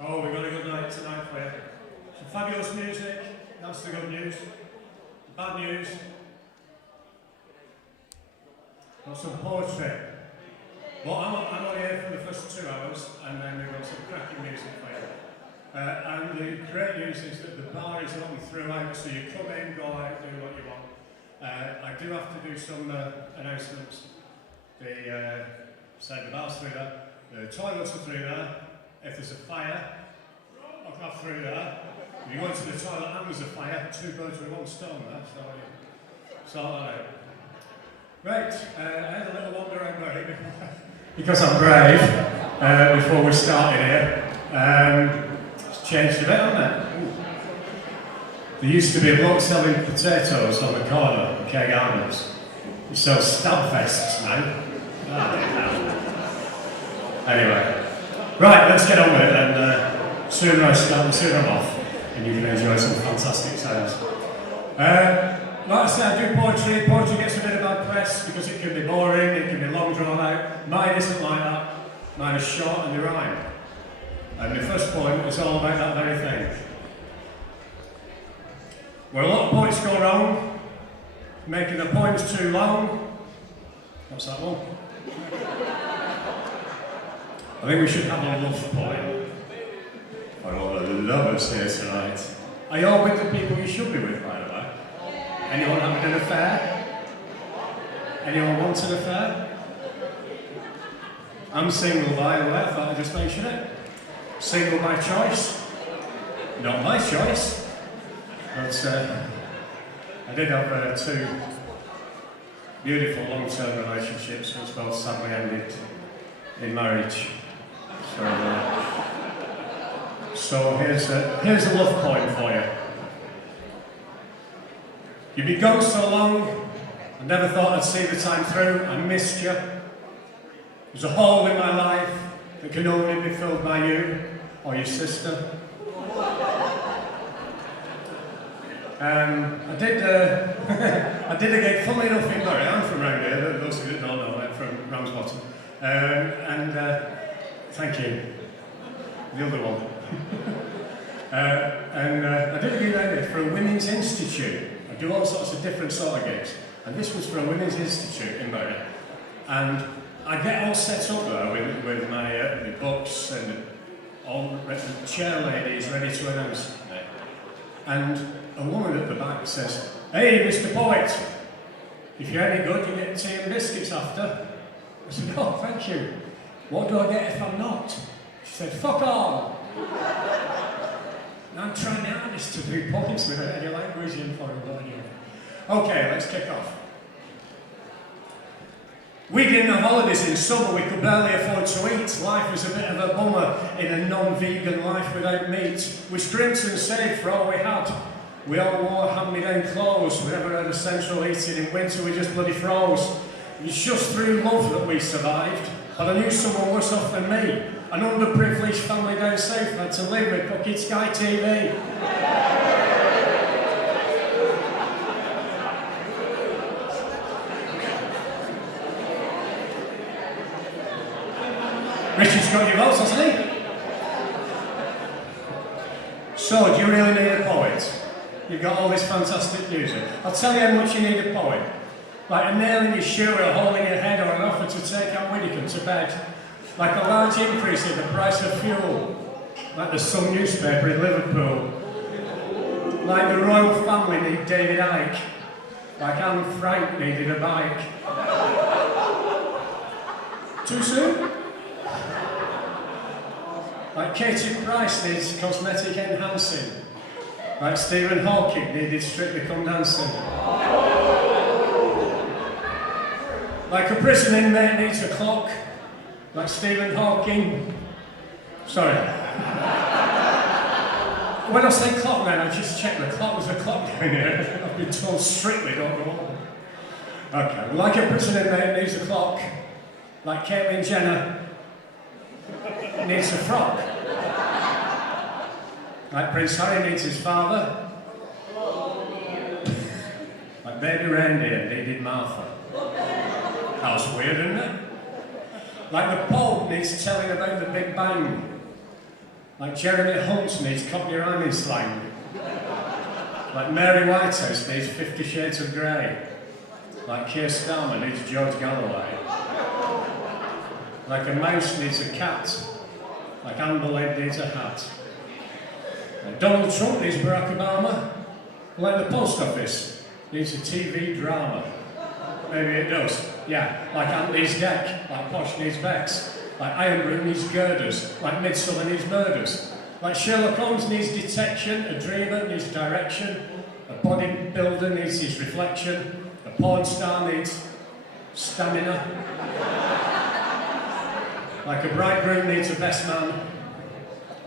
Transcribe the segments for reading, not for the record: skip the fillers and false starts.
Oh, we've got a good night tonight for you. Some fabulous music, that's the good news. The bad news, got some poetry. Well, I'm on here for the first 2 hours, and then we've got some cracking music for you. And the great news is that the bar is open throughout, so you come in, go out, do what you want. I do have to do some announcements. The bar's through there, the toilets are through there. If there's a fire, I'll go through there. If you go into the toilet and there's a fire, 2 birds with 1 stone there, so sort that out. Right, I had a little wander around Bury because I'm brave before we started here. It's changed a bit, hasn't it? There used to be a bloke selling potatoes on the corner of Keg Gardens. He sells stab vests now. Anyway. Right, let's get on with it then. Sooner I start, the sooner I'm off, and you can enjoy some fantastic sounds. Like I said, I do poetry. Poetry gets a bit of bad press because it can be boring, it can be long drawn out. Mine isn't like that. Mine is short and they rhyme. And the first poem is all about that very thing. Where a lot of poets go wrong, making the poems too long. What's that one? I think we should have a love poem for all the lovers here tonight. Are you all with the people you should be with, by the way? Anyone having an affair? Anyone want an affair? I'm single, by the way, I thought I'd just mention it. Single by choice. Not my choice. But I did have 2 beautiful long-term relationships which both sadly ended in marriage. So here's a love poem for you. You've been gone so long, I never thought I'd see the time through. I missed you. There's a hole in my life that can only be filled by you or your sister. I did a gig, funnily enough, in Bury. I'm from round here, those of you that don't know, I'm from Ramsbottom. Thank you. The other one. I did a gig down there for a women's institute. I do all sorts of different sort of gigs. And this was for a women's institute in Bury. And I get all set up there with my books and all the chair ladies ready to announce me. And a woman at the back says, "Hey, Mr. Poet, if you're any good, you get tea and biscuits after." I said, "Oh, thank you. What do I get if I'm not?" She said, "Fuck all." I'm trying my hardest to do poems without any language in for it, don't you? Okay, let's kick off. We didn't have holidays in summer, we could barely afford to eat. Life was a bit of a bummer in a non-vegan life without meat. We scrimped and saved for all we had. We all wore hand-me-down clothes. We never had a central heating. In winter we just bloody froze. It was just through love that we survived. But I knew someone worse off than me. An underprivileged family down south had to live with fucking Sky TV. Richard's got your votes, hasn't he? So, do you really need a poet? You've got all this fantastic music. I'll tell you how much you need a poet. Like a nail in your shoe or a hole in your head or an offer to take Aunt Widdicombe to bed. Like a large increase in the price of fuel. Like the Sun newspaper in Liverpool. Like the royal family need David Icke. Like Anne Frank needed a bike. Too soon? Like Katie Price needs cosmetic enhancing. Like Stephen Hawking needed Strictly Come Dancing. Like a prison inmate needs a clock. Like Stephen Hawking. Sorry. When I say clock then, I just checked the clock. There's a clock down here. I've been told strictly don't go on. Okay, well, like a prison inmate needs a clock. Like Caitlyn Jenner needs a frock. Like Prince Harry needs his father. Like Baby Reindeer needed Martha. That's weird, isn't it? Like the Pope needs telling about the Big Bang. Like Jeremy Hunt needs Cockney rhyming slang. Like Mary Whitehouse needs 50 Shades of Grey. Like Keir Starmer needs George Galloway. Like a mouse needs a cat. Like Anne Boleyn needs a hat. Like Donald Trump needs Barack Obama. Like the post office needs a TV drama. Maybe it does. Yeah, like Ant needs Deck. Like Posh needs Bex. Like Ironbrook needs girders. Like Midsummer needs murders. Like Sherlock Holmes needs detection. A dreamer needs direction. A bodybuilder needs his reflection. A porn star needs stamina. Like a bridegroom needs a best man.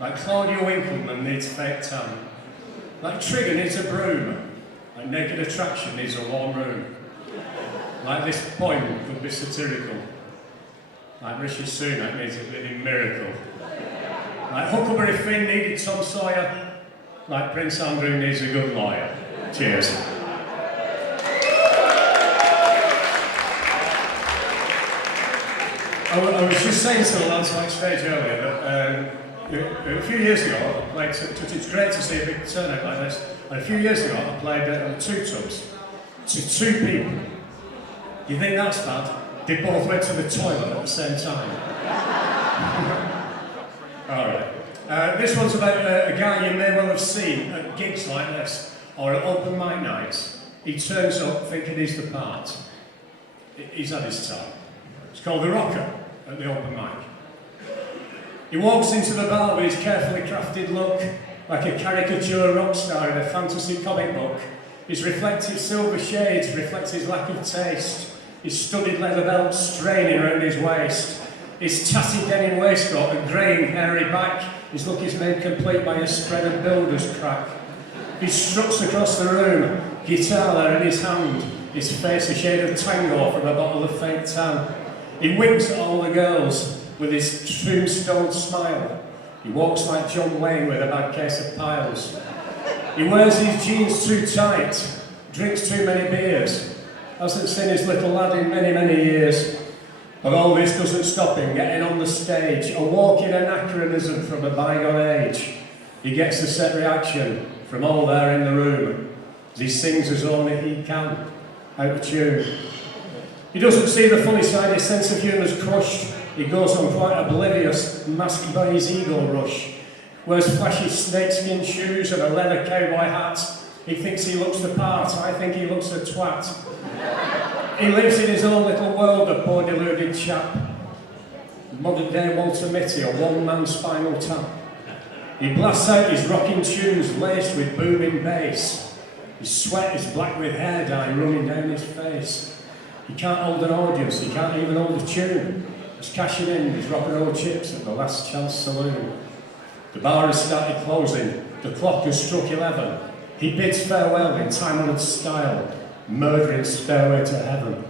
Like Claudia Winkleman needs fake tan. Like Trigger needs a broom. Like Naked Attraction needs a warm room. Like this poem could be satirical. Like Rishi Sunak needs a living miracle. Like Huckleberry Finn needed Tom Sawyer. Like Prince Andrew needs a good lawyer. Cheers. I was just saying to the lads backstage earlier that a few years ago I played, it's great to see a big turnout like this, and a few years ago I played two tubs to two people. You think that's bad? They both went to the toilet at the same time. Alright. This one's about a guy you may well have seen at gigs like this, or at open mic nights. He turns up thinking he's the part. He's had his time. It's called The Rocker at the open mic. He walks into the bar with his carefully crafted look, like a caricature rock star in a fantasy comic book. His reflective silver shades reflect his lack of taste. His studded leather belt straining around his waist. His tatty denim waistcoat and greying hairy back. His look is made complete by a spread of builder's crack. He struts across the room, guitar there in his hand. His face a shade of tango from a bottle of fake tan. He winks at all the girls with his tombstone smile. He walks like John Wayne with a bad case of piles. He wears his jeans too tight, drinks too many beers, hasn't seen his little lad in many, many years. But all this doesn't stop him getting on the stage, a walking anachronism from a bygone age. He gets a set reaction from all there in the room, as he sings as only he can, out of tune. He doesn't see the funny side, his sense of humour's crushed. He goes on quite oblivious, masked by his ego rush. Wears flashy snakeskin shoes and a leather cowboy hat. He thinks he looks the part, I think he looks a twat. He lives in his own little world, a poor deluded chap. Modern day Walter Mitty, a one-man Spinal Tap. He blasts out his rocking tunes laced with booming bass. His sweat is black with hair dye running down his face. He can't hold an audience, he can't even hold a tune. He's cashing in his rock and roll chips at the Last Chance Saloon. The bar has started closing, the clock has struck 11. He bids farewell in time-honoured style, murdering Stairway to Heaven.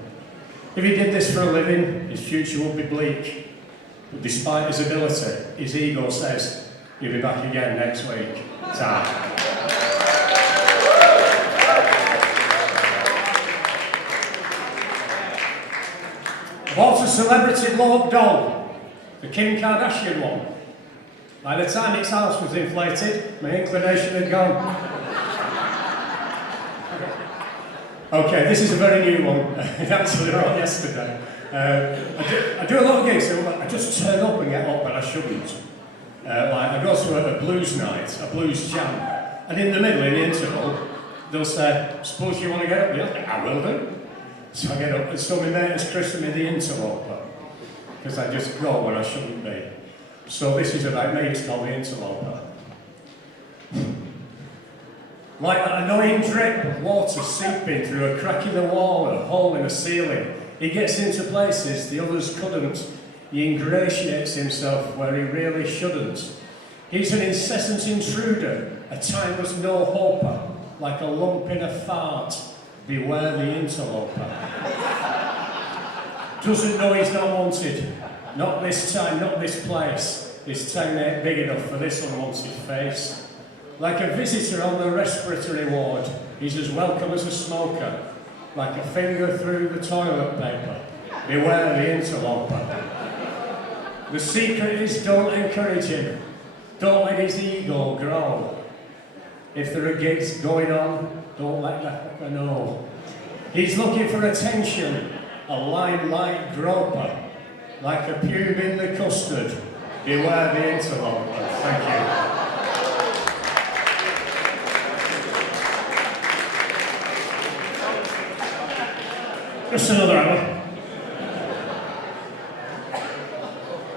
If he did this for a living, his future would be bleak. But despite his ability, his ego says, he'll be back again next week. Ta. What's a celebrity blow-up doll? The Kim Kardashian one. By the time its house was inflated, my inclination had gone. Okay, this is a very new one. It actually wrote yesterday. I do a lot of gigs, so I just turn up and get up, but I shouldn't. Like I go to a blues night, a blues jam, and in the middle, in the interval, they'll say, "Suppose you want to get up?" Yeah, I will do. So I get up, and so my mate has christened me the interloper, because I just go where I shouldn't be. So this is about me, it's called the interloper. Like that annoying drip of water seeping through a crack in the wall or a hole in the ceiling, he gets into places the others couldn't. He ingratiates himself where he really shouldn't. He's an incessant intruder, a timeless no-hoper, like a lump in a fart. Beware the interloper. Doesn't know he's not wanted. Not this time, not this place. His town ain't big enough for this unwanted face. Like a visitor on the respiratory ward, he's as welcome as a smoker. Like a finger through the toilet paper. Beware the interloper. The secret is don't encourage him. Don't let his ego grow. If there are gigs going on, don't let the fucker know. He's looking for attention, a limelight groper, like a pube in the custard. Beware the interloper. Thank you. Just another hour.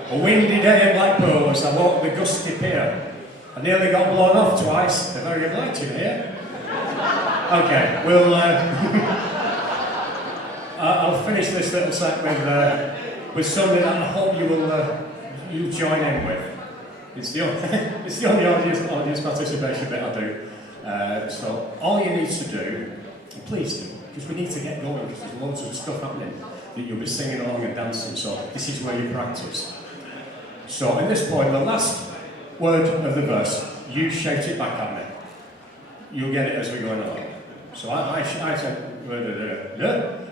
A windy day in Blackpool as I walked the gusty pier. I nearly got blown off twice. They're very obliging here. Okay, we'll. I'll finish this little set with something that I hope you will you join in with. It's the only audience participation bit I do. So all you need to do, and please do, because we need to get going because there's loads of stuff happening that you'll be singing along and dancing. So this is where you practice. So at this point, the last word of the verse, you shout it back at me. You'll get it as we're going along. So I said,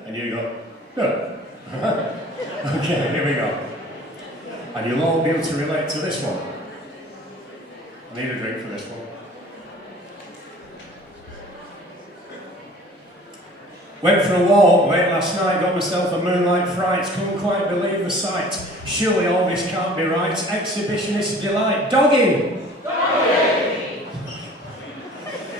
and you go, no. Okay, here we go. And you'll all be able to relate to this one. I need a drink for this one. Went for a walk late last night, got myself a moonlight fright, couldn't quite believe the sight. Surely all this can't be right, exhibitionist delight. Dogging! Dogging!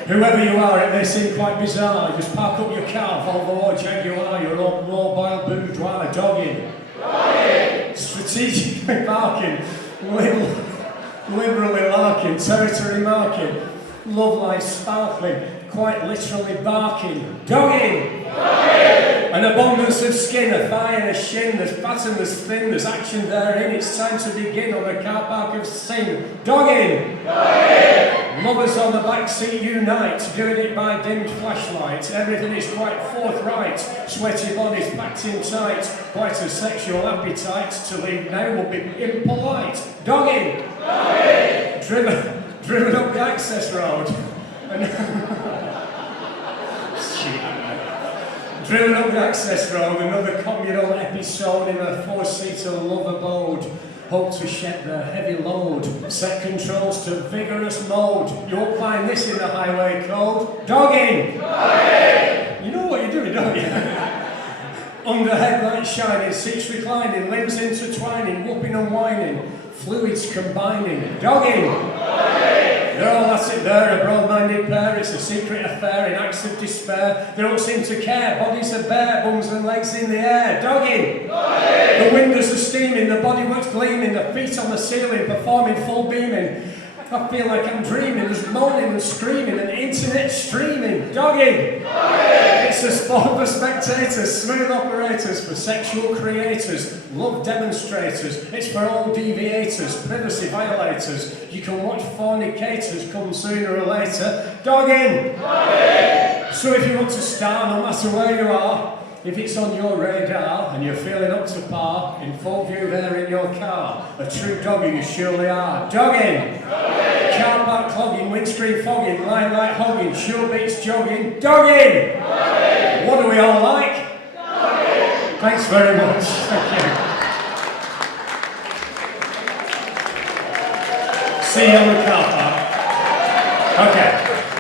Whoever you are, it may seem quite bizarre. Just park up your car, Volvo or Jaguar, your old mobile boudoir. Dogging! Dogging! Strategically parking, liberally larking, territory marking, love life sparkling, quite literally barking. Dogging! An abundance of skin, a thigh and a shin, there's fat and there's thin, there's action therein, it's time to begin on the car park of sin. Dogging! Dogging! Lovers on the back seat unite, doing it by dimmed flashlight, everything is quite forthright, sweaty bodies packed in tight, quite a sexual appetite, to leave now would be impolite. Dogging! Dogging! Driven up the access road. Driven up the access road, another communal episode in a four-seater love abode. Hope to shed their heavy load, set controls to vigorous mode. You won't find this in the highway code. Dogging! Dogging! You know what you're doing, don't you? Under headlights shining, seats reclining, limbs intertwining, whooping and whining, fluids combining. Dogging! Dogging! They're all at it there, a broad-minded pair, it's a secret affair in acts of despair. They don't seem to care, bodies are bare, bums and legs in the air. Dogging! Dogging! The windows are steaming, the bodywork's gleaming, the feet on the ceiling, performing full beaming. I feel like I'm dreaming, there's moaning and screaming and internet streaming. Dogging! Dogging! It's a sport for spectators, smooth operators, for sexual creators, love demonstrators, it's for all deviators, privacy violators. You can watch fornicators come sooner or later. Dogging! Dogging! So if you want to star, no matter where you are, if it's on your radar and you're feeling up to par, in full view there in your car, a true doggy you surely are. Dogging! Dogging! Car park clogging, windscreen fogging, limelight hogging, sure beats jogging. Dogging! Dogging! What do we all like? Dogging! Thanks very much. Thank you. See you on the car park. Okay.